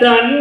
Done.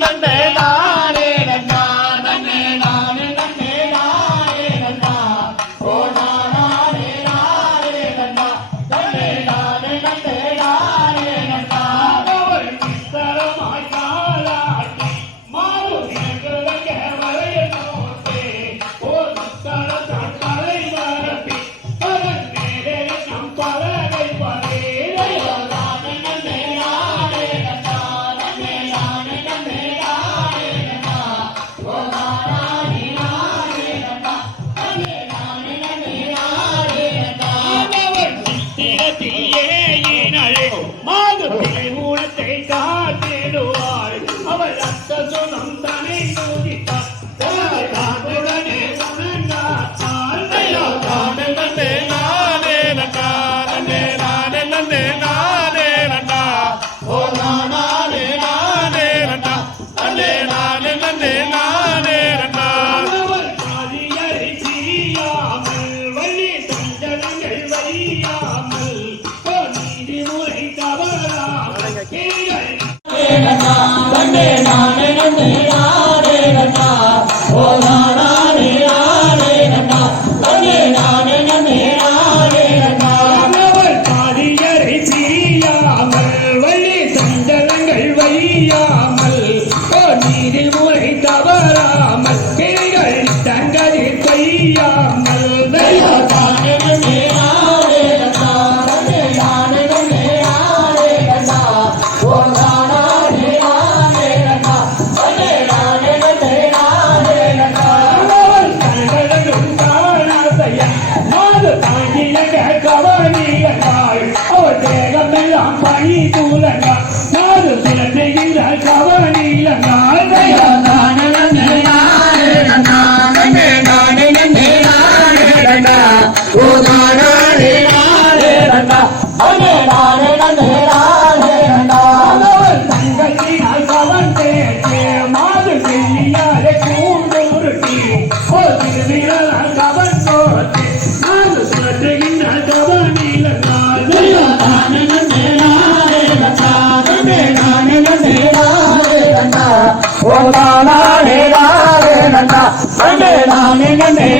தலைவர vengan de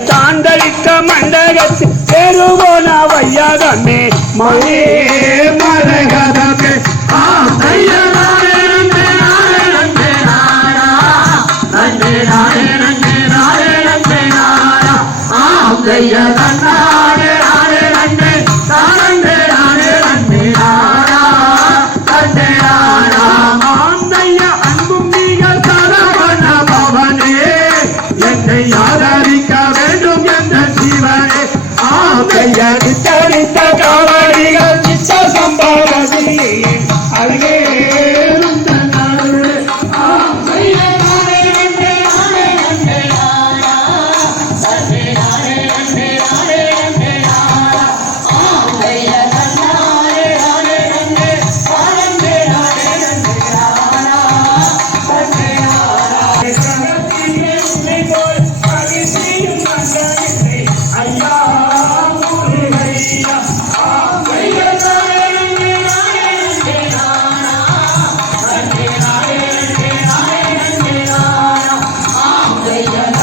ஆந்தைய மண்டகத்தில் மண்டகத்து பெருவோன வையகமே மொழி மரகதமே. ஆந்தைய Yeah.